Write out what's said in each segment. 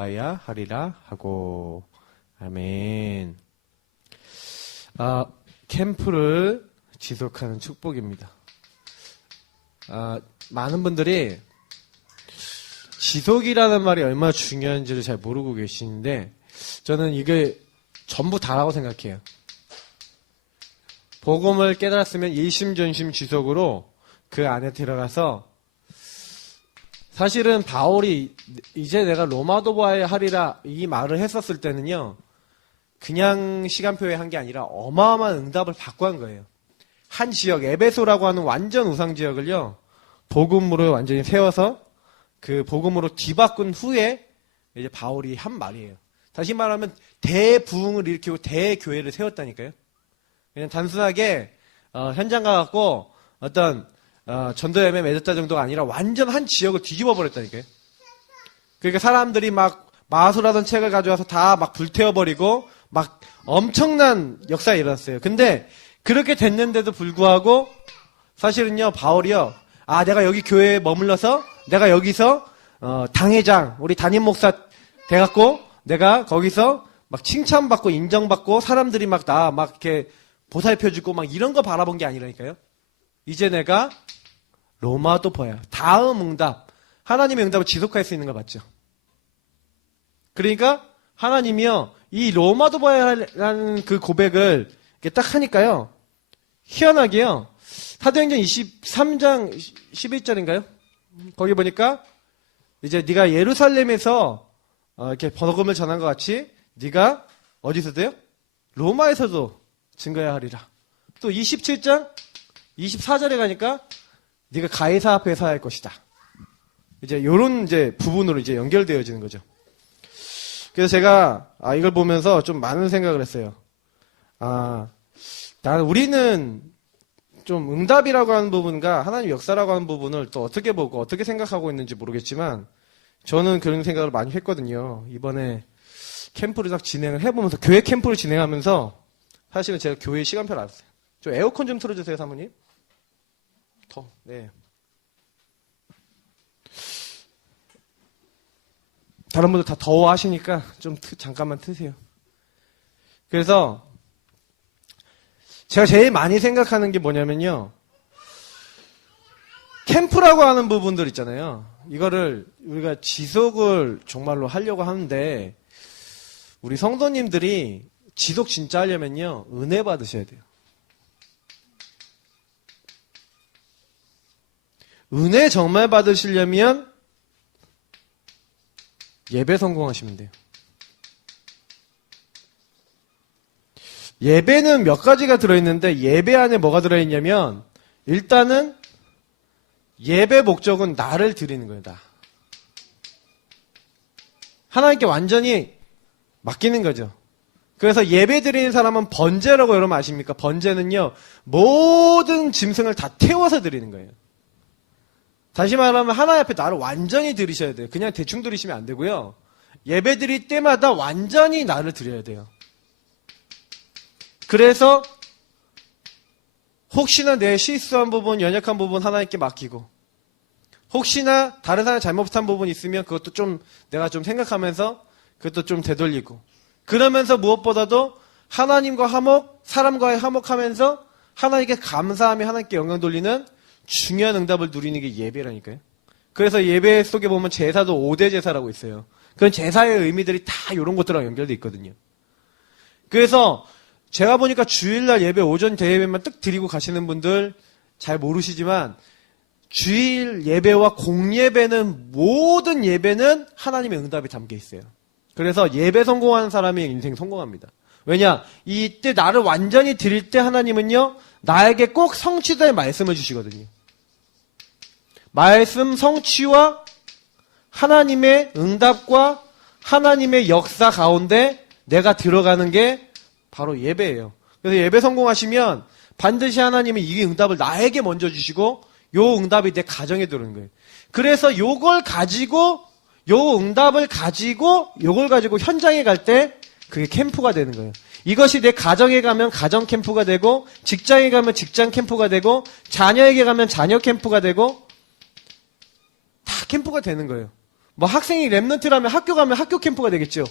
보아야 하리라 하고. 아멘. 캠프를 지속하는 축복입니다. 많은 분들이 지속이라는 말이 얼마나 중요한지를 잘 모르고 계시는데, 저는 이게 전부 다라고 생각해요. 복음을 깨달았으면 일심전심 지속으로 그 안에 들어가서, 사실은 바울이 이제 내가 로마도 보아야 하리라 이 말을 했었을 때는요, 그냥 시간표에 한 게 아니라 어마어마한 응답을 받고 한 거예요. 한 지역, 에베소라고 하는 완전 우상 지역을요, 복음으로 완전히 세워서 그 복음으로 뒤바꾼 후에 이제 바울이 한 말이에요. 다시 말하면 대부흥을 일으키고 대교회를 세웠다니까요. 그냥 단순하게 현장 가갖고 어떤 전도 예배 맺었다 정도가 아니라 완전 한 지역을 뒤집어 버렸다니까요. 그러니까 사람들이 막 마술하던 책을 가져와서 다 막 불태워버리고 막 엄청난 역사가 일어났어요. 근데 그렇게 됐는데도 불구하고 사실은요, 바울이요, 내가 여기 교회에 머물러서 내가 여기서 당회장, 우리 담임 목사 돼갖고 내가 거기서 막 칭찬받고 인정받고 사람들이 막 나 막 이렇게 보살펴주고 막 이런 거 바라본 게 아니라니까요. 이제 내가 로마도 보아야, 다음 응답, 하나님의 응답을 지속할 수 있는 거 맞죠? 그러니까 하나님이요, 이 로마도 보아야라는 그 고백을 이렇게 딱 하니까요, 희한하게요, 사도행전 23장 11절인가요? 거기 보니까 이제 네가 예루살렘에서 이렇게 복음을 전한 것 같이 네가 어디서도요? 로마에서도 증거해야 하리라. 또 27장 24절에 가니까 네가 가이사 앞에서 할 것이다. 이제 요런 이제 부분으로 이제 연결되어지는 거죠. 그래서 제가 이걸 보면서 좀 많은 생각을 했어요. 우리는 좀 응답이라고 하는 부분과 하나님 역사라고 하는 부분을 또 어떻게 보고 어떻게 생각하고 있는지 모르겠지만, 저는 그런 생각을 많이 했거든요. 이번에 캠프를 딱 진행을 해보면서, 교회 캠프를 진행하면서 사실은 제가 교회 시간표를 알았어요. 좀 에어컨 좀 틀어주세요, 사모님. 네. 다른 분들 다 더워 하시니까 좀 잠깐만 트세요. 그래서 제가 제일 많이 생각하는 게 뭐냐면요, 캠프라고 하는 부분들 있잖아요. 이거를 우리가 지속을 정말로 하려고 하는데, 우리 성도님들이 지속 진짜 하려면요, 은혜 받으셔야 돼요. 은혜 정말 받으시려면 예배 성공하시면 돼요. 예배는 몇 가지가 들어있는데, 예배 안에 뭐가 들어있냐면, 일단은 예배 목적은 나를 드리는 거예요. 나. 하나님께 완전히 맡기는 거죠. 그래서 예배 드리는 사람은 번제라고 여러분 아십니까? 번제는요, 모든 짐승을 다 태워서 드리는 거예요. 다시 말하면 하나님 앞에 나를 완전히 드리셔야 돼요. 그냥 대충 드리시면 안 되고요. 예배 드릴 때마다 완전히 나를 드려야 돼요. 그래서 혹시나 내 실수한 부분, 연약한 부분 하나님께 맡기고, 혹시나 다른 사람이 잘못한 부분 있으면 그것도 좀 내가 좀 생각하면서 그것도 좀 되돌리고, 그러면서 무엇보다도 하나님과 화목, 사람과의 화목하면서 하나님께 감사하며 하나님께 영광 돌리는 중요한 응답을 누리는 게 예배라니까요. 그래서 예배 속에 보면 제사도 5대 제사라고 있어요. 그런 제사의 의미들이 다 이런 것들랑 연결되어 있거든요. 그래서 제가 보니까 주일날 예배 오전 대예배만 뜩 드리고 가시는 분들 잘 모르시지만, 주일 예배와 공예배는, 모든 예배는 하나님의 응답이 담겨 있어요. 그래서 예배 성공하는 사람이 인생 성공합니다. 왜냐? 이때 나를 완전히 드릴 때 하나님은요, 나에게 꼭 성취될 말씀을 주시거든요. 말씀 성취와 하나님의 응답과 하나님의 역사 가운데 내가 들어가는 게 바로 예배예요. 그래서 예배 성공하시면 반드시 하나님은 이 응답을 나에게 먼저 주시고, 요 응답이 내 가정에 들어오는 거예요. 그래서 요걸 가지고, 요 응답을 가지고, 요걸 가지고 현장에 갈 때 그게 캠프가 되는 거예요. 이것이 내 가정에 가면 가정 캠프가 되고, 직장에 가면 직장 캠프가 되고, 자녀에게 가면 자녀 캠프가 되고, 다 캠프가 되는 거예요. 뭐 학생이 랩런트라면 학교 가면 학교 캠프가 되겠죠.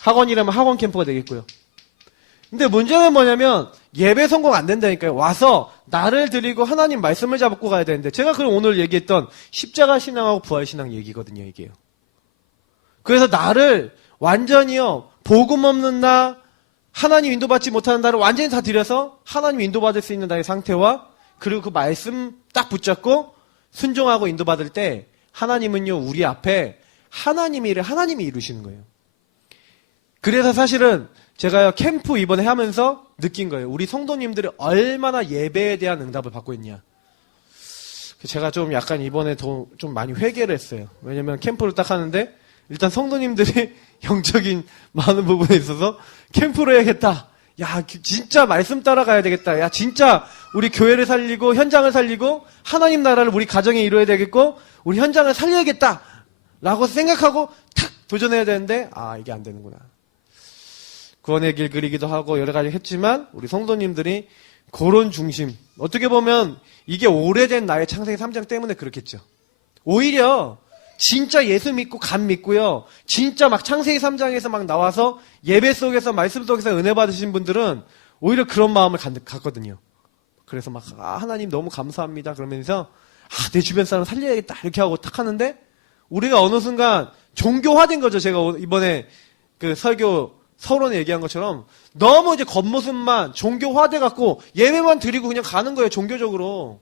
학원이라면 학원 캠프가 되겠고요. 근데 문제는 뭐냐면 예배 성공 안 된다니까요. 와서 나를 드리고 하나님 말씀을 잡고 가야 되는데 제가 그럼 오늘 얘기했던 십자가 신앙하고 부활 신앙 얘기거든요. 이게요. 그래서 나를 완전히요. 복음 없는 나, 하나님 인도받지 못하는 나를 완전히 다 드려서 하나님 인도받을 수 있는 나의 상태와 그리고 그 말씀 딱 붙잡고 순종하고 인도받을 때 하나님은요. 우리 앞에 하나님의 일을 하나님이 이루시는 거예요. 그래서 사실은 제가요. 캠프 이번에 하면서 느낀 거예요. 우리 성도님들이 얼마나 예배에 대한 응답을 받고 있냐. 제가 좀 약간 이번에 좀 많이 회개를 했어요. 왜냐면 캠프를 딱 하는데 일단 성도님들이 영적인 많은 부분에 있어서 캠프를 해야겠다. 야, 진짜 말씀 따라가야 되겠다. 야, 진짜 우리 교회를 살리고 현장을 살리고 하나님 나라를 우리 가정에 이루어야 되겠고 우리 현장을 살려야겠다. 라고 생각하고 탁 도전해야 되는데 이게 안 되는구나. 구원의 길 그리기도 하고 여러 가지 했지만 우리 성도님들이 그런 중심. 어떻게 보면 이게 오래된 나의 창세기 3장 때문에 그렇겠죠. 오히려 진짜 예수 믿고 감 믿고요. 진짜 막 창세기 3장에서 막 나와서 예배 속에서 말씀 속에서 은혜 받으신 분들은 오히려 그런 마음을 갖거든요. 그래서 막 하나님 너무 감사합니다. 그러면서 내 주변 사람 살려야겠다 이렇게 하고 탁 하는데 우리가 어느 순간 종교화된 거죠. 제가 이번에 그 설교 서론에 얘기한 것처럼 너무 이제 겉모습만 종교화돼 갖고 예배만 드리고 그냥 가는 거예요. 종교적으로.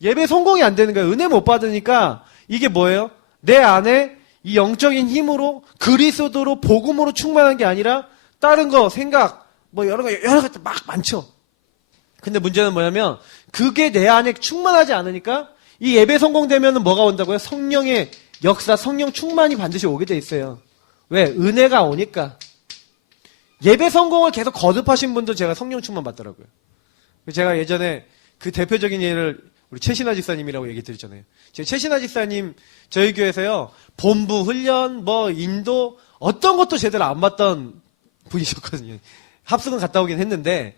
예배 성공이 안 되는 거예요. 은혜 못 받으니까 이게 뭐예요? 내 안에 이 영적인 힘으로 그리스도로 복음으로 충만한 게 아니라 다른 거 생각 뭐 여러 가지 막 많죠. 근데 문제는 뭐냐면 그게 내 안에 충만하지 않으니까 이 예배 성공되면 뭐가 온다고요? 성령의 역사, 성령 충만이 반드시 오게 돼 있어요. 왜? 은혜가 오니까. 예배 성공을 계속 거듭하신 분도 제가 성령 충만 받더라고요. 제가 예전에 그 대표적인 예를 우리 최신화 집사님이라고 얘기 드렸잖아요. 제 최신화 집사님 저희 교회에서요. 본부 훈련, 인도 어떤 것도 제대로 안 받던 분이셨거든요. 합숙은 갔다 오긴 했는데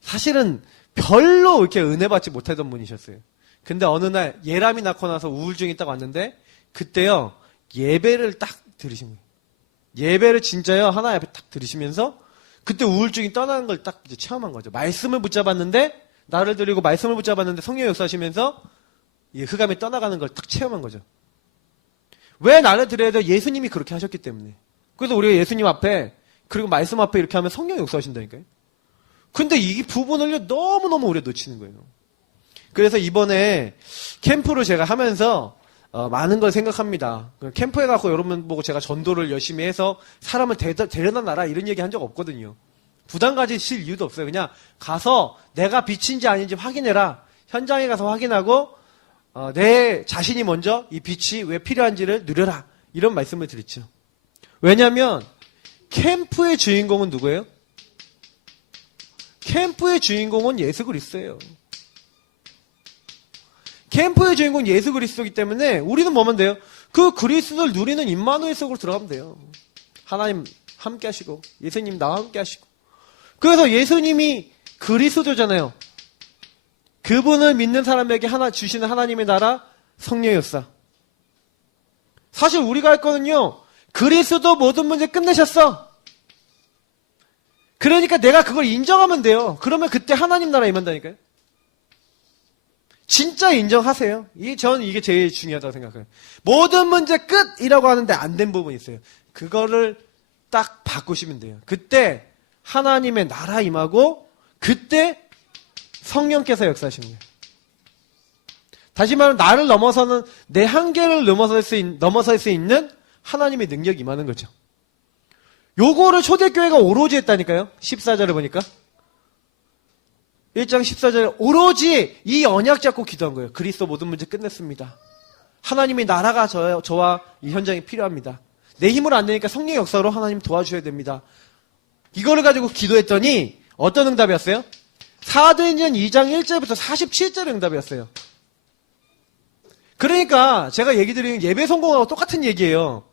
사실은 별로 이렇게 은혜 받지 못하던 분이셨어요. 근데 어느 날 예람이 낳고 나서 우울증이 딱 왔는데 그때요. 예배를 딱 들으신 거예요. 예배를 진짜요. 하나님 앞에 딱 들으시면서 그때 우울증이 떠나는 걸 딱 이제 체험한 거죠. 말씀을 붙잡았는데 나를 드리고 말씀을 붙잡았는데 성령 역사하시면서 이 흑암이 떠나가는 걸 딱 체험한 거죠. 왜 나를 드려야 돼? 예수님이 그렇게 하셨기 때문에. 그래서 우리가 예수님 앞에 그리고 말씀 앞에 이렇게 하면 성령 역사하신다니까요. 근데 이 부분을 너무너무 오래 놓치는 거예요. 그래서 이번에 캠프를 제가 하면서 많은 걸 생각합니다. 캠프에 가서 여러분 보고 제가 전도를 열심히 해서 사람을 데려다 놔라 이런 얘기 한 적 없거든요. 부담 가지실 이유도 없어요. 그냥 가서 내가 빛인지 아닌지 확인해라. 현장에 가서 확인하고 내 자신이 먼저 이 빛이 왜 필요한지를 누려라. 이런 말씀을 드렸죠. 왜냐하면 캠프의 주인공은 누구예요? 캠프의 주인공은 예수 그리스도예요. 캠프의 주인공은 예수 그리스도이기 때문에 우리는 뭐면 돼요? 그 그리스도를 누리는 임마누엘 속으로 들어가면 돼요. 하나님 함께 하시고 예수님 나와 함께 하시고 그래서 예수님이 그리스도잖아요. 그분을 믿는 사람에게 주시는 하나님의 나라 성령의 역사. 사실 우리가 할 거는요. 그리스도 모든 문제 끝내셨어. 그러니까 내가 그걸 인정하면 돼요. 그러면 그때 하나님 나라 임한다니까요. 진짜 인정하세요. 저는 이게 제일 중요하다고 생각해요. 모든 문제 끝이라고 하는데 안 된 부분이 있어요. 그거를 딱 바꾸시면 돼요. 그때 하나님의 나라 임하고 그때 성령께서 역사하시는 거예요. 다시 말하면 나를 넘어서는 내 한계를 넘어설 수 있는 하나님의 능력이 임하는 거죠. 요거를 초대교회가 오로지 했다니까요. 14절을 보니까. 1장 14절에 오로지 이 언약 잡고 기도한 거예요. 그리스도 모든 문제 끝냈습니다. 하나님의 나라가 저와 이 현장이 필요합니다. 내 힘으로 안 되니까 성령의 역사로 하나님 도와주셔야 됩니다. 이거를 가지고 기도했더니 어떤 응답이었어요? 사도행전 2장 1절부터 47절 응답이었어요. 그러니까 제가 얘기 드리는 예배 성공하고 똑같은 얘기예요.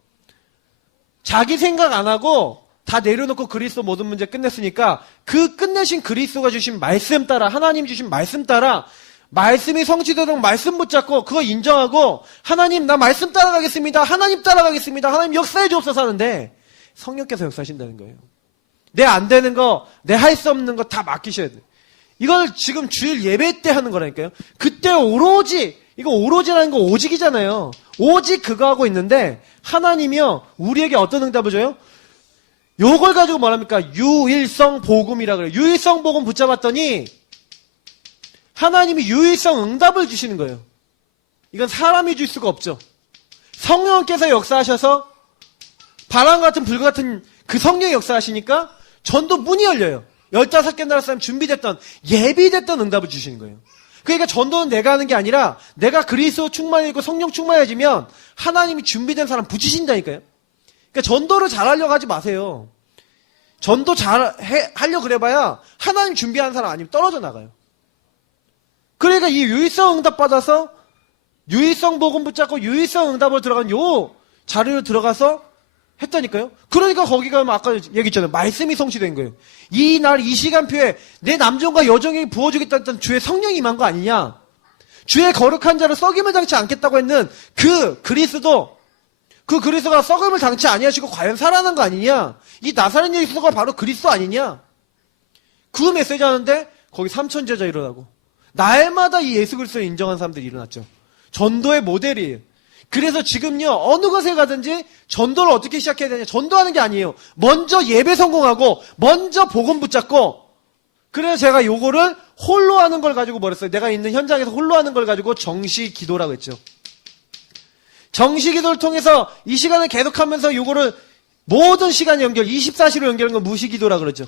자기 생각 안 하고 다 내려놓고 그리스도 모든 문제 끝냈으니까 그 끝내신 그리스도가 주신 말씀 따라 하나님 주신 말씀 따라 말씀이 성취되도록 말씀 붙잡고 그거 인정하고 하나님 나 말씀 따라가겠습니다. 하나님 따라가겠습니다. 하나님 역사해 주옵소서 하는데 성령께서 역사하신다는 거예요. 내 안 되는 거, 내 할 수 없는 거 다 맡기셔야 돼요. 이걸 지금 주일 예배 때 하는 거라니까요. 그때 오로지, 이거 오로지라는 거 오직이잖아요. 오직 그거 하고 있는데 하나님이요 우리에게 어떤 응답을 줘요? 요걸 가지고 뭐랍니까? 유일성 복음이라 그래요. 유일성 복음 붙잡았더니 하나님이 유일성 응답을 주시는 거예요. 이건 사람이 줄 수가 없죠. 성령께서 역사하셔서 바람 같은 불 같은 그 성령이 역사하시니까 전도 문이 열려요. 15개 나라 사람 준비됐던 예비됐던 응답을 주시는 거예요. 그러니까 전도는 내가 하는 게 아니라 내가 그리스도 충만이고 성령 충만해지면 하나님이 준비된 사람 붙이신다니까요. 그러니까 전도를 잘하려고 하지 마세요. 전도 하려고 그래봐야 하나님 준비한 사람 아니면 떨어져 나가요. 그러니까 이 유일성 응답 받아서 유일성 복음 붙잡고 유일성 응답으로 들어간 요 자리로 들어가서 했다니까요. 그러니까 거기 가면 아까 얘기했잖아요. 말씀이 성취된 거예요. 이 날 이 시간표에 내 남종과 여종에게 부어주겠다는 주의 성령이 임한 거 아니냐. 주의 거룩한 자를 썩임을 당치 않겠다고 했는 그 그리스도가 썩음을 당치 아니하시고 과연 살아난 거 아니냐. 이 나사렛 예수가 바로 그리스도 아니냐. 그 메시지 하는데 거기 3천 제자 일어나고 날마다 이 예수 그리스도를 인정한 사람들이 일어났죠. 전도의 모델이에요. 그래서 지금요 어느 곳에 가든지 전도를 어떻게 시작해야 되냐. 전도하는 게 아니에요. 먼저 예배 성공하고 먼저 복음 붙잡고. 그래서 제가 요거를 홀로 하는 걸 가지고 뭐랬어요. 내가 있는 현장에서 홀로 하는 걸 가지고 정시 기도라고 했죠. 정시 기도를 통해서 이 시간을 계속하면서 요거를 모든 시간 연결 24시로 연결하는 건 무시 기도라고 그러죠.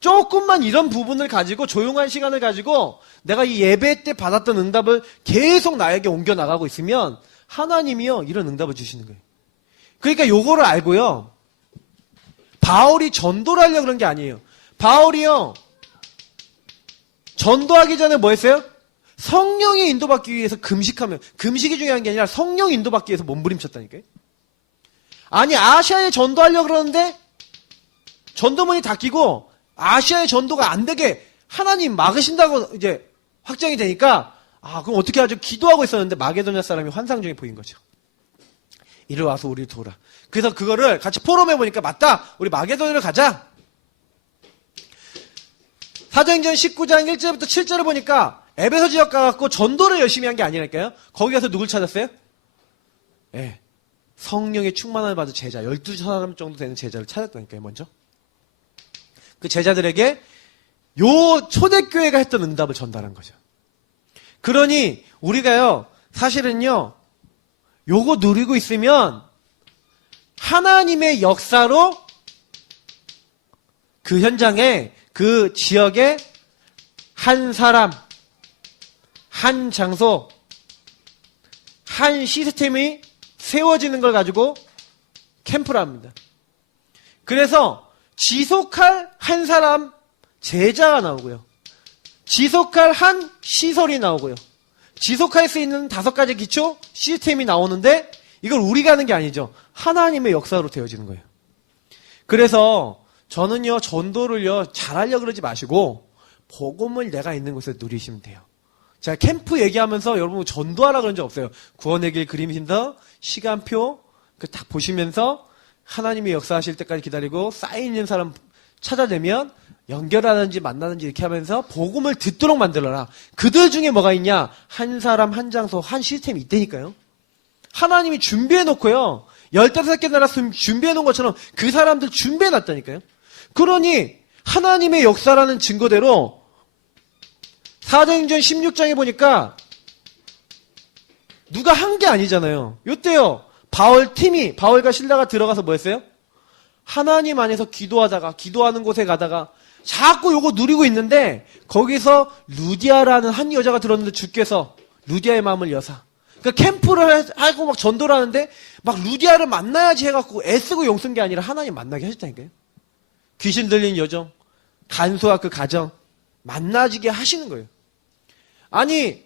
조금만 이런 부분을 가지고 조용한 시간을 가지고 내가 이 예배 때 받았던 응답을 계속 나에게 옮겨 나가고 있으면 하나님이요 이런 응답을 주시는 거예요. 그러니까 요거를 알고요. 바울이 전도를 하려고 그런 게 아니에요. 바울이요 전도하기 전에 뭐 했어요? 성령이 인도받기 위해서 금식하면 금식이 중요한 게 아니라 성령 인도받기 위해서 몸부림쳤다니까요. 아니 아시아에 전도하려고 그러는데 전도문이 닫히고 아시아의 전도가 안 되게 하나님 막으신다고 이제 확정이 되니까 그럼 어떻게 하죠? 기도하고 있었는데 마게도냐 사람이 환상 중에 보인 거죠. 이리 와서 우리를 도우라. 그래서 그거를 같이 포럼해 보니까 맞다. 우리 마게도냐를 가자. 사도행전 19장 1절부터 7절을 보니까 에베소 지역 가갖고 전도를 열심히 한 게 아니랄까요? 거기 가서 누굴 찾았어요? 네. 성령의 충만함을 받은 제자 12사람 정도 되는 제자를 찾았다니까요. 먼저 그 제자들에게 요 초대교회가 했던 응답을 전달한 거죠. 그러니 우리가요 사실은요 요거 누리고 있으면 하나님의 역사로 그 현장에 그 지역에 한 사람 한 장소 한 시스템이 세워지는 걸 가지고 캠프를 합니다. 그래서 지속할 한 사람 제자가 나오고요. 지속할 한 시설이 나오고요. 지속할 수 있는 5가지 기초 시스템이 나오는데 이걸 우리가 하는 게 아니죠. 하나님의 역사로 되어지는 거예요. 그래서 저는요 전도를요 잘하려고 그러지 마시고 복음을 내가 있는 곳에 누리시면 돼요. 제가 캠프 얘기하면서 여러분 전도하라 그런 적 없어요. 구원의 길 그림신서 시간표 그 딱 보시면서 하나님이 역사하실 때까지 기다리고 쌓여 있는 사람 찾아내면 연결하든지 만나든지 이렇게 하면서 복음을 듣도록 만들어라. 그들 중에 뭐가 있냐? 한 사람 한 장소 한 시스템이 있다니까요. 하나님이 준비해 놓고요. 15개 나라 준비해 놓은 것처럼 그 사람들 준비해 놨다니까요. 그러니 하나님의 역사라는 증거대로 사도행전 16장에 보니까 누가 한 게 아니잖아요. 요때요. 바울과 실라가 들어가서 뭐 했어요? 하나님 안에서 기도하는 곳에 가다가 자꾸 요거 누리고 있는데 거기서 루디아라는 한 여자가 들었는데 주께서 루디아의 마음을 여사. 그러니까 캠프를 하고 막 전도를 하는데 막 루디아를 만나야지 해갖고 애쓰고 용쓴 게 아니라 하나님 만나게 하셨다니까요. 귀신 들린 여정, 간소와 그 가정 만나지게 하시는 거예요. 아니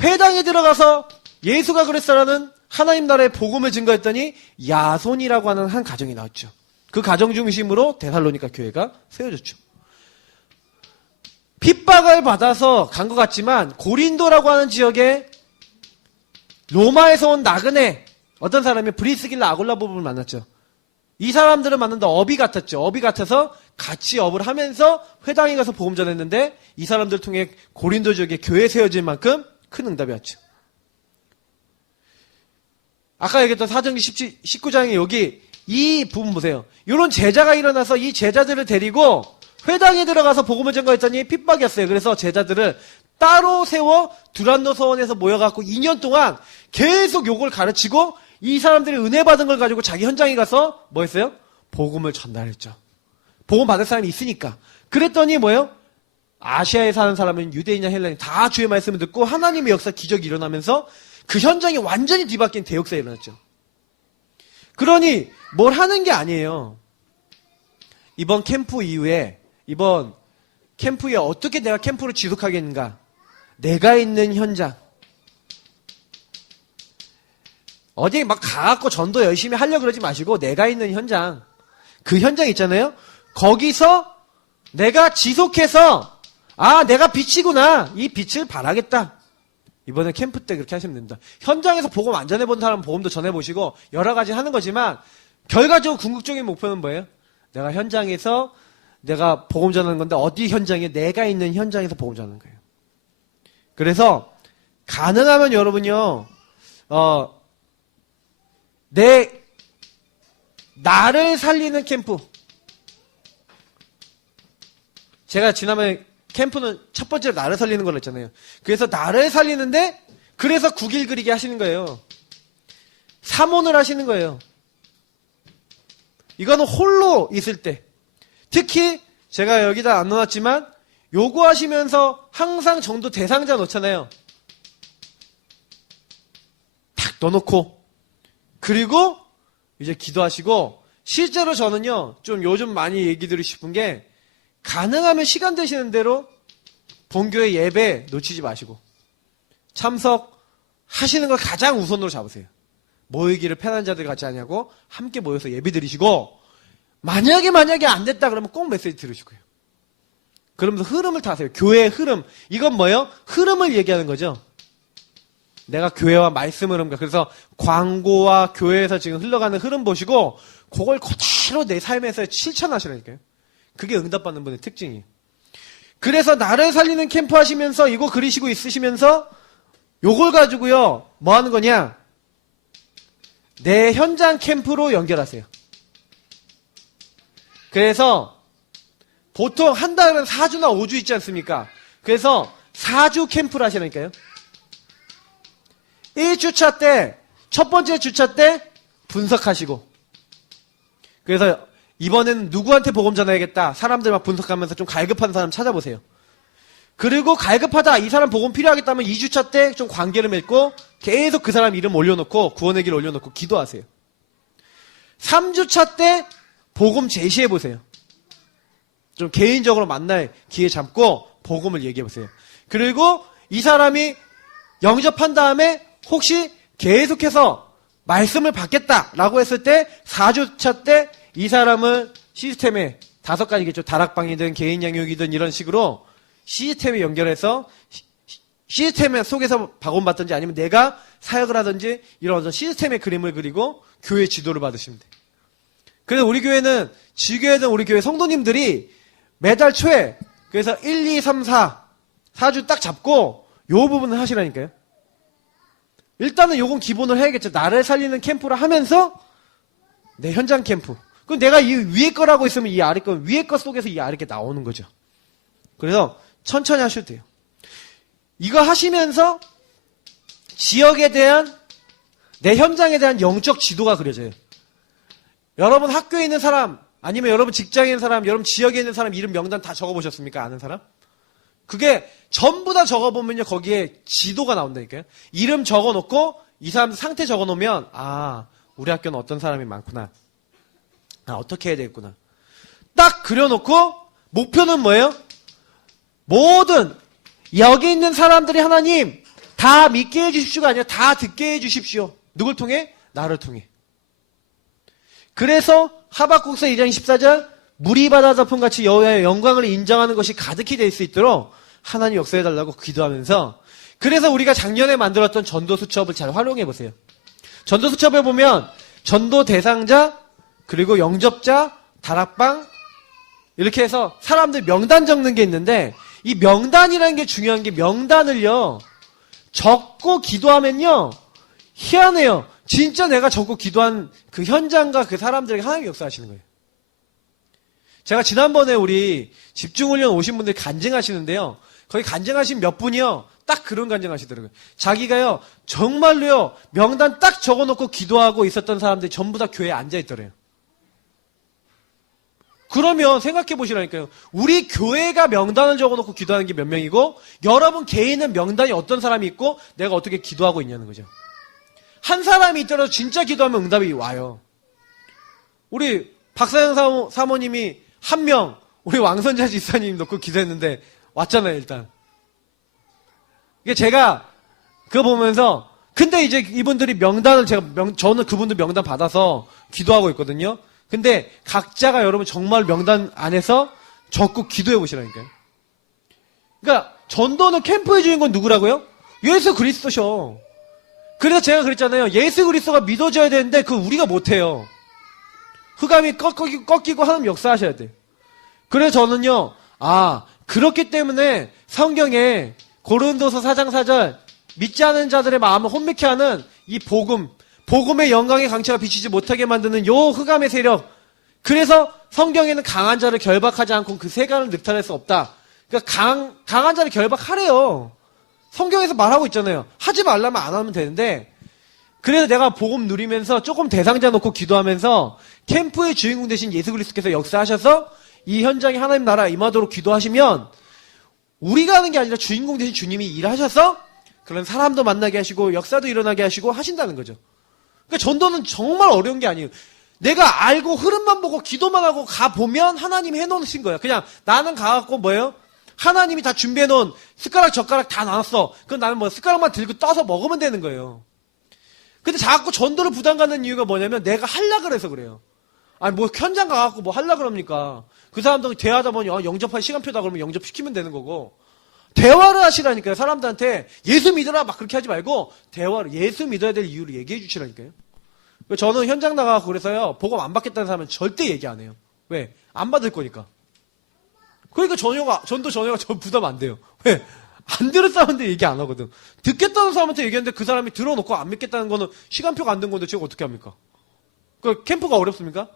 회당에 들어가서 예수가 그랬어라는 하나님 나라의 복음을 증거했더니 야손이라고 하는 한 가정이 나왔죠. 그 가정 중심으로 데살로니가 교회가 세워졌죠. 핍박을 받아서 간 것 같지만 고린도라고 하는 지역에 로마에서 온 나그네 어떤 사람이 브리스길라 아굴라 부부를 만났죠. 이 사람들을 만난다 업이 같았죠. 업이 같아서 같이 업을 하면서 회당에 가서 복음 전했는데 이 사람들을 통해 고린도 지역에 교회 세워질 만큼 큰 응답이 왔죠. 아까 얘기했던 사도행전 19장에 여기 이 부분 보세요. 이런 제자가 일어나서 이 제자들을 데리고 회당에 들어가서 복음을 전거했더니 핍박이었어요. 그래서 제자들을 따로 세워 두란노 서원에서 모여갖고 2년 동안 계속 요걸 가르치고 이 사람들이 은혜 받은 걸 가지고 자기 현장에 가서 뭐 했어요? 복음을 전달했죠. 복음 받을 사람이 있으니까. 그랬더니 뭐예요? 아시아에 사는 사람은 유대인이나 헬라인 다 주의 말씀을 듣고 하나님의 역사 기적이 일어나면서 그 현장이 완전히 뒤바뀐 대역사가 일어났죠. 그러니 뭘 하는 게 아니에요. 이번 캠프 이후에 어떻게 내가 캠프를 지속하겠는가? 내가 있는 현장. 어디 막 가갖고 전도 열심히 하려고 그러지 마시고 내가 있는 현장. 그 현장 있잖아요. 거기서 내가 지속해서 내가 빛이구나. 이 빛을 발하겠다. 이번에 캠프 때 그렇게 하시면 됩니다. 현장에서 복음 안 전해본 사람은 복음도 전해보시고 여러 가지 하는 거지만 결과적으로 궁극적인 목표는 뭐예요? 내가 현장에서 내가 복음 전하는 건데 어디 현장에 내가 있는 현장에서 복음 전하는 거예요. 그래서 가능하면 여러분요. 나를 살리는 캠프. 제가 지난번에 캠프는 첫 번째로 나를 살리는 걸 했잖아요. 그래서 나를 살리는데 그래서 국일 그리기 하시는 거예요. 사모를 하시는 거예요. 이거는 홀로 있을 때. 특히 제가 여기다 안 넣어놨지만 요구하시면서 항상 정도 대상자 넣잖아요. 탁 넣어놓고 그리고 이제 기도하시고 실제로 저는요 좀 요즘 많이 얘기 드리고 싶은 게 가능하면 시간 되시는 대로 본교회 예배 놓치지 마시고 참석하시는 걸 가장 우선으로 잡으세요. 모이기를 편한 자들 같지 않냐고 함께 모여서 예배 드리시고 만약에 안 됐다 그러면 꼭 메시지 들으시고요. 그러면서 흐름을 타세요. 교회의 흐름. 이건 뭐예요? 흐름을 얘기하는 거죠. 내가 교회와 말씀 흐름과 그래서 광고와 교회에서 지금 흘러가는 흐름 보시고 그걸 그대로 내 삶에서 실천하시라니까요. 그게 응답받는 분의 특징이에요. 그래서 나를 살리는 캠프 하시면서 이거 그리시고 있으시면서 요걸 가지고요 뭐 하는 거냐? 내 현장 캠프로 연결하세요. 그래서 보통 한 달은 4주나 5주 있지 않습니까? 그래서 4주 캠프를 하시라니까요. 1주차 때, 첫 번째 주차 때 분석하시고 그래서 이번에는 누구한테 복음 전해야겠다. 사람들 막 분석하면서 좀 갈급한 사람 찾아보세요. 그리고 갈급하다. 이 사람 복음 필요하겠다면 2주차 때 좀 관계를 맺고 계속 그 사람 이름 올려놓고 구원의 길 올려놓고 기도하세요. 3주차 때 복음 제시해보세요. 좀 개인적으로 만날 기회 잡고 복음을 얘기해보세요. 그리고 이 사람이 영접한 다음에 혹시 계속해서 말씀을 받겠다라고 했을 때 4주차 때 이 사람을 시스템에 5가지겠죠. 다락방이든 개인 양육이든 이런 식으로 시스템에 연결해서 시스템 속에서 박원받든지 아니면 내가 사역을 하든지 이런 어떤 시스템의 그림을 그리고 교회 지도를 받으시면 돼요. 그래서 우리 교회는 지교회든 우리 교회 성도님들이 매달 초에 그래서 1, 2, 3, 4주 딱 잡고 요 부분을 하시라니까요. 일단은 요건 기본을 해야겠죠. 나를 살리는 캠프를 하면서 내 현장 캠프. 그럼 내가 이 위에 거라고 있으면 이 아래 거, 위에 거 속에서 이 아래 게 나오는 거죠. 그래서 천천히 하셔도 돼요. 이거 하시면서 지역에 대한 내 현장에 대한 영적 지도가 그려져요. 여러분 학교에 있는 사람 아니면 여러분 직장에 있는 사람 여러분 지역에 있는 사람 이름 명단 다 적어보셨습니까? 아는 사람? 그게 전부 다 적어보면요 거기에 지도가 나온다니까요. 이름 적어놓고 이 사람들 상태 적어놓으면 우리 학교는 어떤 사람이 많구나. 어떻게 해야 되겠구나. 딱 그려놓고 목표는 뭐예요? 모든 여기 있는 사람들이 하나님 다 믿게 해주십시오가 아니라 다 듣게 해주십시오. 누굴 통해? 나를 통해. 그래서 하박국서 2장 14절 물이 바다 덮은 같이 여호와의 영광을 인정하는 것이 가득히 될 수 있도록 하나님 역사해달라고 기도하면서, 그래서 우리가 작년에 만들었던 전도 수첩을 잘 활용해 보세요. 전도 수첩에 보면 전도 대상자, 그리고 영접자, 다락방, 이렇게 해서 사람들 명단 적는 게 있는데, 이 명단이라는 게 중요한 게, 명단을요 적고 기도하면요 희한해요. 진짜 내가 적고 기도한 그 현장과 그 사람들에게 하나님이 역사하시는 거예요. 제가 지난번에 우리 집중훈련 오신 분들 간증하시는데요, 거기 간증하신 몇 분이요 딱 그런 간증하시더라고요. 자기가요 정말로요 명단 딱 적어놓고 기도하고 있었던 사람들이 전부 다 교회에 앉아있더래요. 그러면 생각해 보시라니까요. 우리 교회가 명단을 적어놓고 기도하는 게 몇 명이고, 여러분 개인은 명단이 어떤 사람이 있고 내가 어떻게 기도하고 있냐는 거죠. 한 사람이 있더라도 진짜 기도하면 응답이 와요. 우리 박사영 사모님이 한 명, 우리 왕선자 지사님 놓고 기도했는데 왔잖아요. 일단 이게 제가 그거 보면서, 근데 이제 이분들이 명단을 저는 그분들 명단 받아서 기도하고 있거든요. 근데 각자가 여러분 정말 명단 안에서 적고 기도해 보시라니까요. 그러니까 전도는 캠프의 주인공 누구라고요? 예수 그리스도셔. 그래서 제가 그랬잖아요. 예수 그리스도가 믿어져야 되는데 그거 우리가 못해요. 흑암이 꺾이고 하나님 역사하셔야 돼. 그래서 저는요, 그렇기 때문에 성경에 고린도서 4장 4절 믿지 않은 자들의 마음을 혼미케 하는 이 복음의 영광의 강체가 비치지 못하게 만드는 요 흑암의 세력. 그래서 성경에는 강한 자를 결박하지 않고 그 세간을 늑탈할 수 없다. 그러니까 강한 자를 결박하래요. 성경에서 말하고 있잖아요. 하지 말라면 안 하면 되는데, 그래서 내가 복음 누리면서 조금 대상자 놓고 기도하면서 캠프의 주인공 되신 예수 그리스도께서 역사하셔서 이 현장에 하나님 나라 임하도록 기도하시면, 우리가 하는 게 아니라 주인공 되신 주님이 일하셔서 그런 사람도 만나게 하시고 역사도 일어나게 하시고 하신다는 거죠. 그러니까 전도는 정말 어려운 게 아니에요. 내가 알고 흐름만 보고 기도만 하고 가보면 하나님이 해놓으신 거예요. 그냥 나는 가갖고 뭐예요? 하나님이 다 준비해놓은 숟가락 젓가락 다 나눴어. 그럼 나는 뭐 숟가락만 들고 떠서 먹으면 되는 거예요. 근데 자꾸 전도를 부담 갖는 이유가 뭐냐면 내가 하려고 그래서 그래요. 아니 뭐 현장 가갖고 뭐 하려고 그럽니까? 그 사람들 대화하다 보니 영접할 시간표다 그러면 영접시키면 되는 거고, 대화를 하시라니까요. 사람들한테 예수 믿어라 막 그렇게 하지 말고 대화를, 예수 믿어야 될 이유를 얘기해 주시라니까요. 저는 현장 나가고 그래서요, 복음 안 받겠다는 사람은 절대 얘기 안 해요. 왜? 안 받을 거니까. 그러니까 전도 전혀가 저 부담 안 돼요. 왜? 안 들을 사람한테 얘기 안 하거든. 듣겠다는 사람한테 얘기하는데 그 사람이 들어놓고 안 믿겠다는 거는 시간표가 안 된 건데 제가 어떻게 합니까? 그 캠프가 어렵습니까?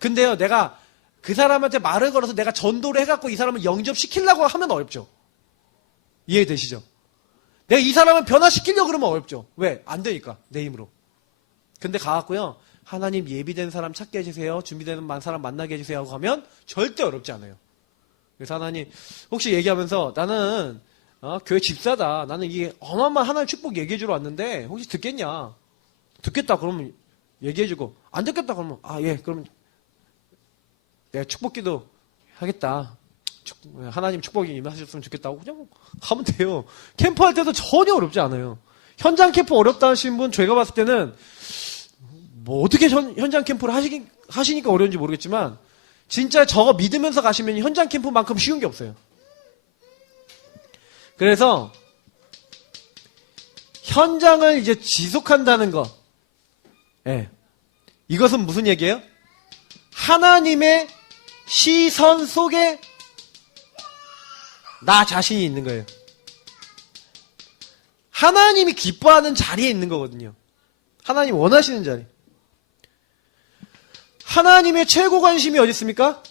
근데요, 내가 그 사람한테 말을 걸어서 내가 전도를 해갖고 이 사람을 영접시키려고 하면 어렵죠. 이해되시죠? 내가 이 사람을 변화시키려고 그러면 어렵죠. 왜? 안 되니까. 내 힘으로. 근데 가갖고요, 하나님 예비된 사람 찾게 해주세요. 준비되는 사람 만나게 해주세요 하고 가면 절대 어렵지 않아요. 그래서 하나님 혹시 얘기하면서 나는 교회 집사다. 나는 이게 어마어마한 하나님 축복 얘기해주러 왔는데 혹시 듣겠냐? 듣겠다 그러면 얘기해주고, 안 듣겠다 그러면 예 그러면 내가 축복기도 하겠다. 하나님 축복이 임하셨으면 좋겠다고 그냥 하면 돼요. 캠프 할 때도 전혀 어렵지 않아요. 현장 캠프 어렵다 하시는 분 제가 봤을 때는 뭐 어떻게 현장 캠프를 하시니까 어려운지 모르겠지만 진짜 저거 믿으면서 가시면 현장 캠프만큼 쉬운 게 없어요. 그래서 현장을 이제 지속한다는 거, 이것은 무슨 얘기예요? 하나님의 시선 속에 나 자신이 있는 거예요. 하나님이 기뻐하는 자리에 있는 거거든요. 하나님 원하시는 자리. 하나님의 최고 관심이 어디 있습니까?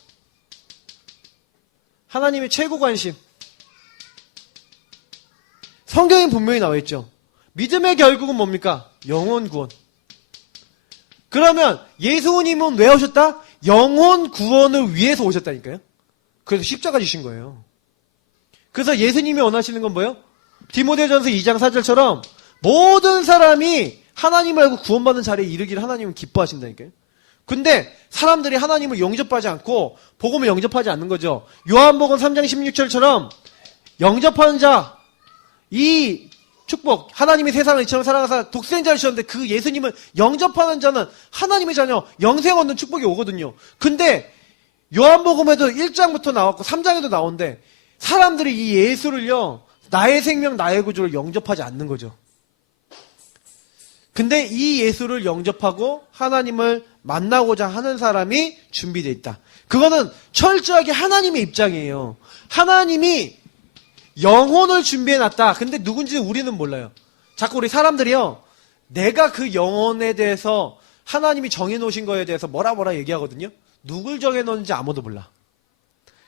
하나님의 최고 관심. 성경에 분명히 나와 있죠. 믿음의 결국은 뭡니까? 영혼 구원. 그러면 예수님은 왜 오셨다? 영혼 구원을 위해서 오셨다니까요. 그래서 십자가 지신 거예요. 그래서 예수님이 원하시는 건 뭐예요? 디모데전서 2장 4절처럼 모든 사람이 하나님을 알고 구원받는 자리에 이르기를 하나님은 기뻐하신다니까요. 근데 사람들이 하나님을 영접하지 않고 복음을 영접하지 않는 거죠. 요한복음 3장 16절처럼 영접하는 자, 이 축복, 하나님이 세상을 이처럼 사랑하사 독생자를 주셨는데 그 예수님을 영접하는 자는 하나님의 자녀, 영생 얻는 축복이 오거든요. 근데 요한복음에도 1장부터 나왔고 3장에도 나오는데 사람들이 이 예수를요, 나의 생명, 나의 구주를 영접하지 않는 거죠. 근데 이 예수를 영접하고 하나님을 만나고자 하는 사람이 준비되어 있다. 그거는 철저하게 하나님의 입장이에요. 하나님이 영혼을 준비해놨다. 근데 누군지 우리는 몰라요. 자꾸 우리 사람들이요, 내가 그 영혼에 대해서 하나님이 정해놓으신 거에 대해서 뭐라 얘기하거든요. 누굴 정해놓은지 아무도 몰라.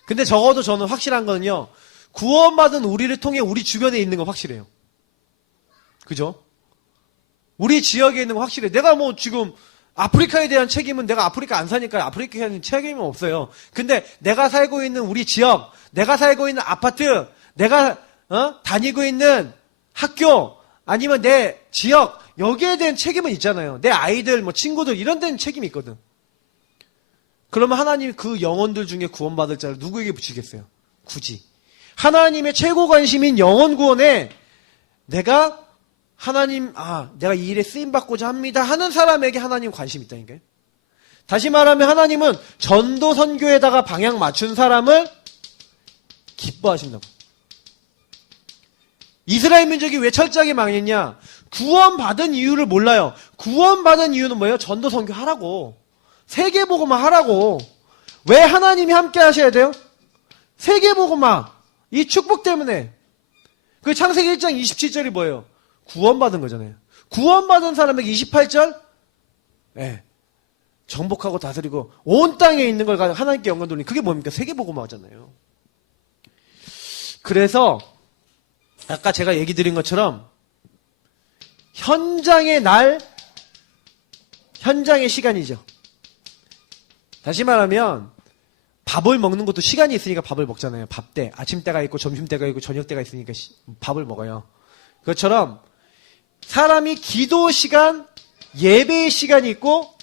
근데 적어도 저는 확실한 거는요, 구원받은 우리를 통해 우리 주변에 있는 건 확실해요. 그죠? 우리 지역에 있는 건 확실해. 내가 뭐 지금 아프리카에 대한 책임은 내가 아프리카 안 사니까 아프리카에 대한 책임은 없어요. 근데 내가 살고 있는 우리 지역, 내가 살고 있는 아파트, 내가 다니고 있는 학교, 아니면 내 지역, 여기에 대한 책임은 있잖아요. 내 아이들, 뭐 친구들 이런 데는 책임이 있거든. 그러면 하나님이 그 영혼들 중에 구원받을 자를 누구에게 붙이겠어요? 굳이. 하나님의 최고 관심인 영혼 구원에 내가 하나님, 내가 이 일에 쓰임받고자 합니다 하는 사람에게 하나님 관심이 있다니까요. 다시 말하면 하나님은 전도 선교에다가 방향 맞춘 사람을 기뻐하신다고. 이스라엘 민족이 왜 철저하게 망했냐? 구원받은 이유를 몰라요. 구원받은 이유는 뭐예요? 전도 선교 하라고. 세계복음화 하라고. 왜 하나님이 함께 하셔야 돼요? 세계복음화. 이 축복 때문에. 그 창세기 1장 27절이 뭐예요? 구원받은 거잖아요. 구원받은 사람에게 28절? 네. 정복하고 다스리고 온 땅에 있는 걸 가지고 하나님께 영광 돌리는, 그게 뭡니까? 세계복음화잖아요. 그래서 아까 제가 얘기 드린 것처럼 현장의 날, 현장의 시간이죠. 다시 말하면 밥을 먹는 것도 시간이 있으니까 밥을 먹잖아요. 밥 때, 아침 때가 있고 점심 때가 있고 저녁 때가 있으니까 밥을 먹어요. 그것처럼 사람이 기도 시간, 예배의 시간이 있고,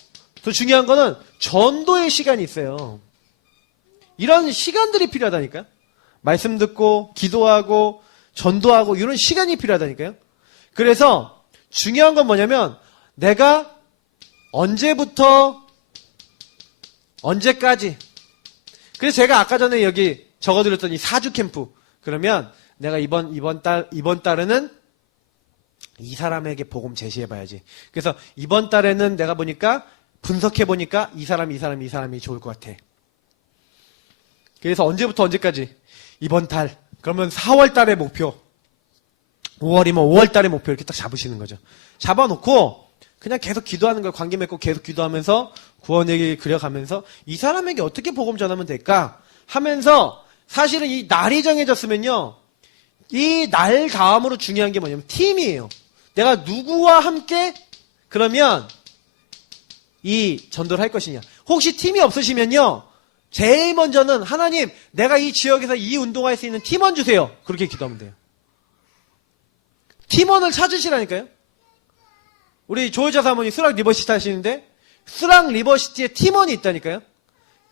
더 중요한 거는 전도의 시간이 있어요. 이런 시간들이 필요하다니까요. 말씀 듣고 기도하고 전도하고 이런 시간이 필요하다니까요. 그래서 중요한 건 뭐냐면 내가 언제부터 언제까지. 그래서 제가 아까 전에 여기 적어드렸더니 4주 캠프. 그러면 내가 이번 달에는 이 사람에게 복음 제시해봐야지. 그래서 이번 달에는 내가 보니까 분석해보니까 이 사람이 좋을 것 같아. 그래서 언제부터 언제까지? 이번 달. 그러면 4월 달의 목표. 5월이면 5월 달의 목표 이렇게 딱 잡으시는 거죠. 잡아놓고 그냥 계속 기도하는 걸 관계 맺고 계속 기도하면서 구원 얘기 그려가면서 이 사람에게 어떻게 복음 전하면 될까 하면서 사실은 이 날이 정해졌으면요. 이 날 다음으로 중요한 게 뭐냐면 팀이에요. 내가 누구와 함께 그러면 이 전도를 할 것이냐. 혹시 팀이 없으시면요. 제일 먼저는 하나님 내가 이 지역에서 이 운동할 수 있는 팀원 주세요. 그렇게 기도하면 돼요. 팀원을 찾으시라니까요. 우리 조여자 사모님 수락 리버시티 하시는데 수락 리버시티에 팀원이 있다니까요.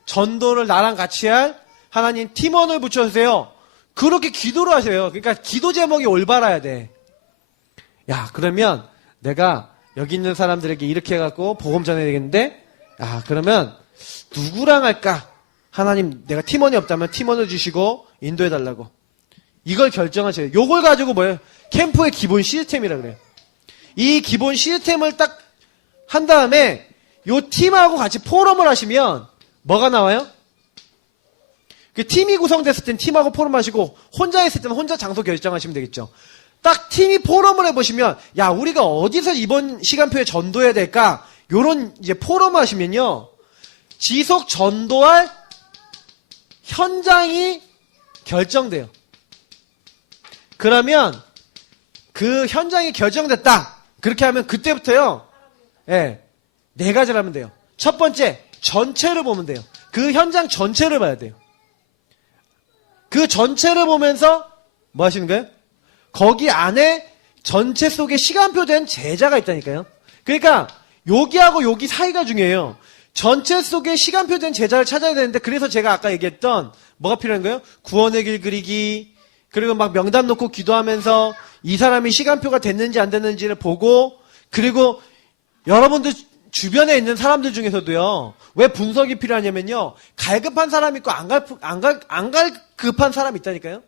전도를 나랑 같이 할 하나님 팀원을 붙여주세요. 그렇게 기도를 하세요. 그러니까 기도 제목이 올바라야 돼. 야, 그러면 내가 여기 있는 사람들에게 이렇게 해갖고 복음 전해야 되겠는데, 그러면 누구랑 할까? 하나님, 내가 팀원이 없다면 팀원을 주시고 인도해달라고. 이걸 결정하셔요. 요걸 가지고 뭐예요? 캠프의 기본 시스템이라 그래요. 이 기본 시스템을 딱 한 다음에 요 팀하고 같이 포럼을 하시면 뭐가 나와요? 그 팀이 구성됐을 땐 팀하고 포럼 하시고 혼자 했을 때는 혼자 장소 결정하시면 되겠죠. 딱 팀이 포럼을 해보시면 야, 우리가 어디서 이번 시간표에 전도해야 될까? 요런 이제 포럼을 하시면요. 지속 전도할 현장이 결정돼요. 그러면 그 현장이 결정됐다. 그렇게 하면 그때부터요. 네 가지를 하면 돼요. 첫 번째, 전체를 보면 돼요. 그 현장 전체를 봐야 돼요. 그 전체를 보면서 뭐 하시는 거예요? 거기 안에 전체 속에 시간표 된 제자가 있다니까요. 그러니까 여기하고 여기 사이가 중요해요. 전체 속에 시간표 된 제자를 찾아야 되는데 그래서 제가 아까 얘기했던 뭐가 필요한 거예요? 구원의 길 그리기, 그리고 막 명단 놓고 기도하면서 이 사람이 시간표가 됐는지 안 됐는지를 보고, 그리고 여러분들 주변에 있는 사람들 중에서도요, 왜 분석이 필요하냐면요, 갈급한 사람 있고 안 갈급한 사람 있다니까요?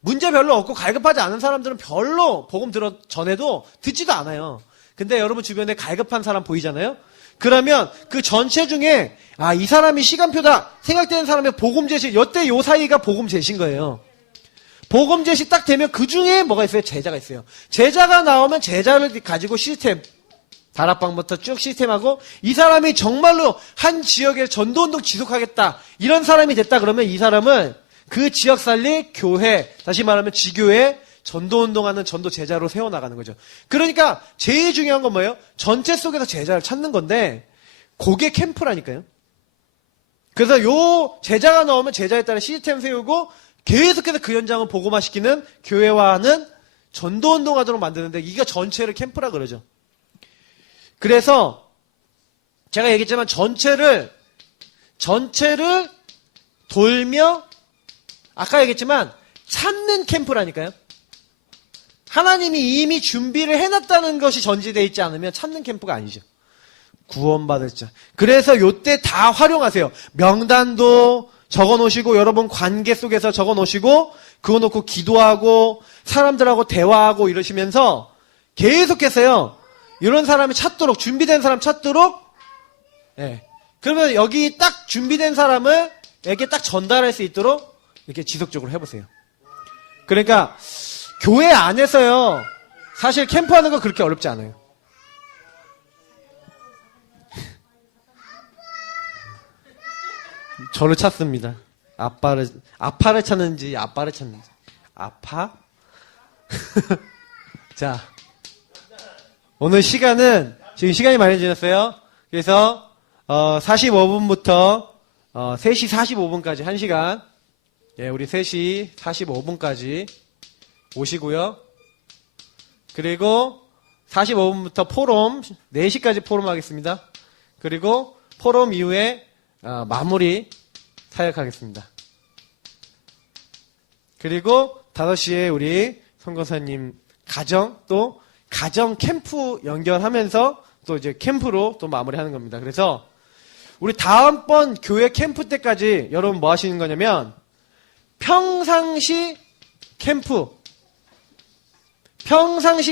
문제 별로 없고 갈급하지 않은 사람들은 별로 복음 전해도 듣지도 않아요. 근데 여러분 주변에 갈급한 사람 보이잖아요? 그러면 그 전체 중에, 아, 이 사람이 시간표다 생각되는 사람의 복음 제시, 여태 요 사이가 복음 제시인 거예요. 복음 제시 딱 되면 그 중에 뭐가 있어요? 제자가 있어요. 제자가 나오면 제자를 가지고 시스템, 다락방부터 쭉 시스템하고, 이 사람이 정말로 한 지역에 전도운동 지속하겠다, 이런 사람이 됐다 그러면 이 사람을 그 지역 살리 교회, 다시 말하면 지교회 전도운동하는 전도 제자로 세워나가는 거죠. 그러니까 제일 중요한 건 뭐예요? 전체 속에서 제자를 찾는 건데, 그게 캠프라니까요. 그래서 요 제자가 나오면 제자에 따른 시스템 세우고 계속해서 그 현장을 복음화시키는 교회화하는 전도운동하도록 만드는데, 이게 전체를 캠프라 그러죠. 그래서 제가 얘기했지만 전체를 돌며, 아까 얘기했지만 찾는 캠프라니까요. 하나님이 이미 준비를 해놨다는 것이 전제되어 있지 않으면 찾는 캠프가 아니죠. 구원받을 자. 그래서 요때 다 활용하세요. 명단도 적어놓으시고, 여러분 관계 속에서 적어놓으시고, 그거 놓고 기도하고 사람들하고 대화하고 이러시면서 계속해서요, 이런 사람이 찾도록, 준비된 사람 찾도록, 예. 그러면 여기 딱 준비된 사람을 에게 딱 전달할 수 있도록 이렇게 지속적으로 해보세요. 그러니까 교회 안에서요, 사실 캠프하는 거 그렇게 어렵지 않아요. 저를 찾습니다. 아파를 찾는지 아빠를 찾는지. 아파? 자, 오늘 시간은 지금 시간이 많이 지났어요. 그래서 45분부터 3시 45분까지 1시간, 예, 우리 3시 45분까지 오시고요. 그리고 45분부터 포럼 4시까지 포럼 하겠습니다. 그리고 포럼 이후에 마무리 사역하겠습니다. 그리고 5시에 우리 선거사님 또 가정 캠프 연결하면서 또 이제 캠프로 또 마무리하는 겁니다. 그래서 우리 다음번 교회 캠프 때까지 여러분 뭐 하시는 거냐면, 평상시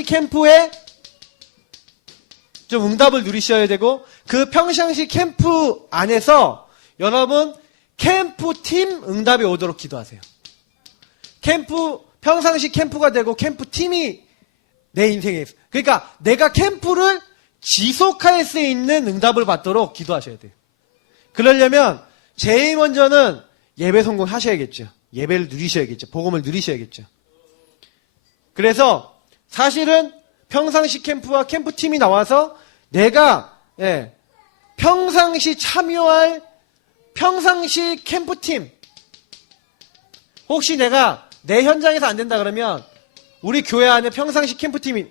캠프에 좀 응답을 누리셔야 되고, 그 평상시 캠프 안에서 여러분 캠프팀 응답이 오도록 기도하세요. 평상시 캠프가 되고 캠프팀이 내 인생에 있어요. 그러니까 내가 캠프를 지속할 수 있는 응답을 받도록 기도하셔야 돼요. 그러려면 제일 먼저는 예배 성공하셔야겠죠. 예배를 누리셔야겠죠. 복음을 누리셔야겠죠. 그래서 사실은 평상시 캠프와 캠프팀이 나와서 내가 평상시 참여할 평상시 캠프팀, 혹시 내가 내 현장에서 안 된다 그러면 우리 교회 안에 평상시 캠프팀이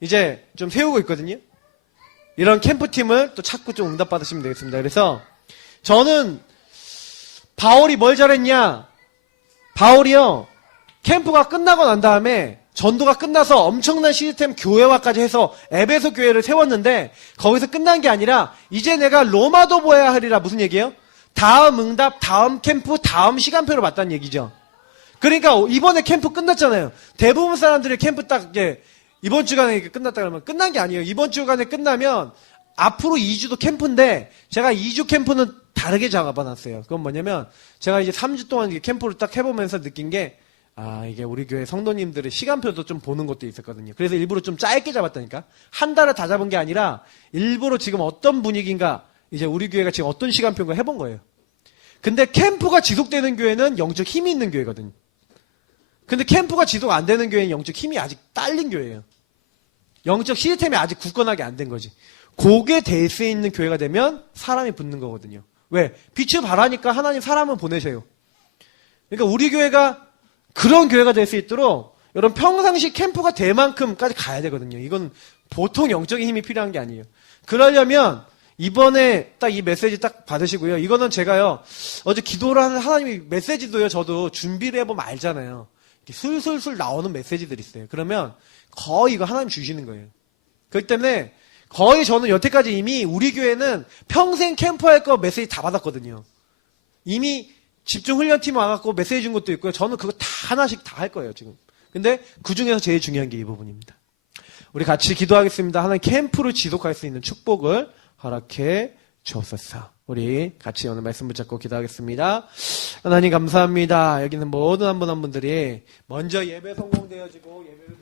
이제 좀 세우고 있거든요. 이런 캠프팀을 또 찾고 좀 응답받으시면 되겠습니다. 그래서 저는 바울이 뭘 잘했냐, 바울이요, 캠프가 끝나고 난 다음에 전도가 끝나서 엄청난 시스템 교회화까지 해서 에베소 교회를 세웠는데, 거기서 끝난 게 아니라 이제 내가 로마도 보아야 하리라. 무슨 얘기예요? 다음 응답, 다음 캠프, 다음 시간표로 맞다는 얘기죠. 그러니까 이번에 캠프 끝났잖아요. 대부분 사람들이 캠프 딱 이번 주간에 끝났다 그러면 끝난 게 아니에요. 이번 주간에 끝나면 앞으로 2주도 캠프인데, 제가 2주 캠프는 다르게 잡아놨어요. 그건 뭐냐면, 제가 이제 3주 동안 캠프를 딱 해보면서 느낀 게, 이게 우리 교회 성도님들의 시간표도 좀 보는 것도 있었거든요. 그래서 일부러 좀 짧게 잡았다니까. 한 달을 다 잡은 게 아니라 일부러 지금 어떤 분위기인가, 이제 우리 교회가 지금 어떤 시간표인가 해본 거예요. 근데 캠프가 지속되는 교회는 영적 힘이 있는 교회거든요. 근데 캠프가 지속 안 되는 교회는 영적 힘이 아직 딸린 교회예요. 영적 시스템이 아직 굳건하게 안 된 거지. 그게 될 수 있는 교회가 되면 사람이 붙는 거거든요. 왜? 빛을 발하니까 하나님 사람을 보내셔요. 그러니까 우리 교회가 그런 교회가 될 수 있도록 여러분 평상시 캠프가 될 만큼까지 가야 되거든요. 이건 보통 영적인 힘이 필요한 게 아니에요. 그러려면 이번에 딱 이 메시지 딱 받으시고요. 이거는 제가요, 어제 기도를 하는 하나님이 메시지도요, 저도 준비를 해보면 알잖아요. 술술술 나오는 메시지들이 있어요. 그러면 거의 이거 하나님 주시는 거예요. 그렇기 때문에 거의 저는 여태까지 이미 우리 교회는 평생 캠프할 거 메시지 다 받았거든요. 이미 집중 훈련팀 와갖고 메시지 준 것도 있고요. 저는 그거 다 하나씩 다 할 거예요, 지금. 근데 그 중에서 제일 중요한 게 이 부분입니다. 우리 같이 기도하겠습니다. 하나님 캠프를 지속할 수 있는 축복을 허락해 주옵소서. 우리 같이 오늘 말씀 붙잡고 기도하겠습니다. 하나님 감사합니다. 여기는 모든 한 분 한 분들이 먼저 예배 성공되어지고 예배를